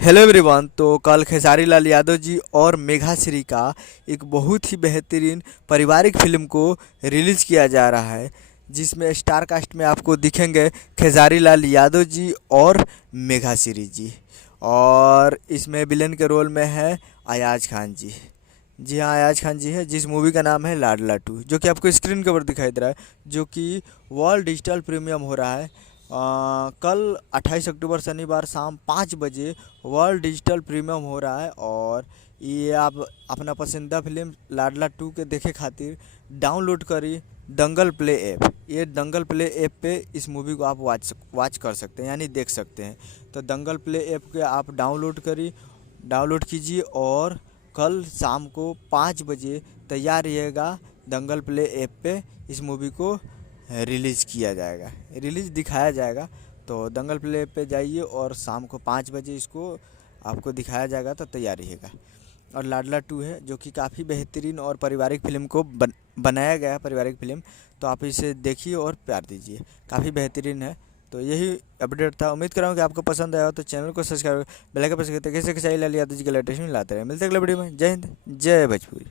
Hello everyone. तो कल खेसारी लाल यादव जी और मेघा श्री का एक बहुत ही बेहतरीन पारिवारिक फिल्म को रिलीज़ किया जा रहा है, जिसमें स्टार कास्ट में आपको दिखेंगे खेसारी लाल यादव जी और मेघा श्री जी। और इसमें विलेन के रोल में है अयाज खान जी। जी हाँ, अयाज खान जी है, जिस मूवी का नाम है लाडला टू, जो कि आपको स्क्रीन के ऊपर दिखाई दे रहा है, जो कि वर्ल्ड डिजिटल प्रीमियम हो रहा है। कल 28 अक्टूबर शनिवार शाम 5 बजे वर्ल्ड डिजिटल प्रीमियम हो रहा है। और ये आप अपना पसंदीदा फिल्म लाडला टू के देखे खातिर डाउनलोड करी दंगल प्ले ऐप। ये दंगल प्ले ऐप पे इस मूवी को आप वाच कर सकते हैं, यानी देख सकते हैं। तो दंगल प्ले ऐप के आप डाउनलोड कीजिए और कल शाम को 5 बजे तैयार रहिएगा। दंगल प्ले ऐप पे इस मूवी को रिलीज़ दिखाया जाएगा। तो दंगल प्ले पे जाइए और शाम को 5 बजे इसको आपको दिखाया जाएगा, तो तैयार रहिएगा। और लाडला टू है, जो कि काफ़ी बेहतरीन और पारिवारिक फिल्म को बनाया गया है, पारिवारिक फिल्म। तो आप इसे देखिए और प्यार दीजिए, काफ़ी बेहतरीन है। तो यही अपडेट था। उम्मीद कर रहा हूँ कि आपको पसंद आया हो, तो चैनल को सब्सक्राइब, बेल आइकन प्रेस करके कैसे खेसारी लाल यादव जी के लेटेस्ट में लाते रहे। मिलते हैं अगले वीडियो में। जय हिंद, जय भोजपुरी।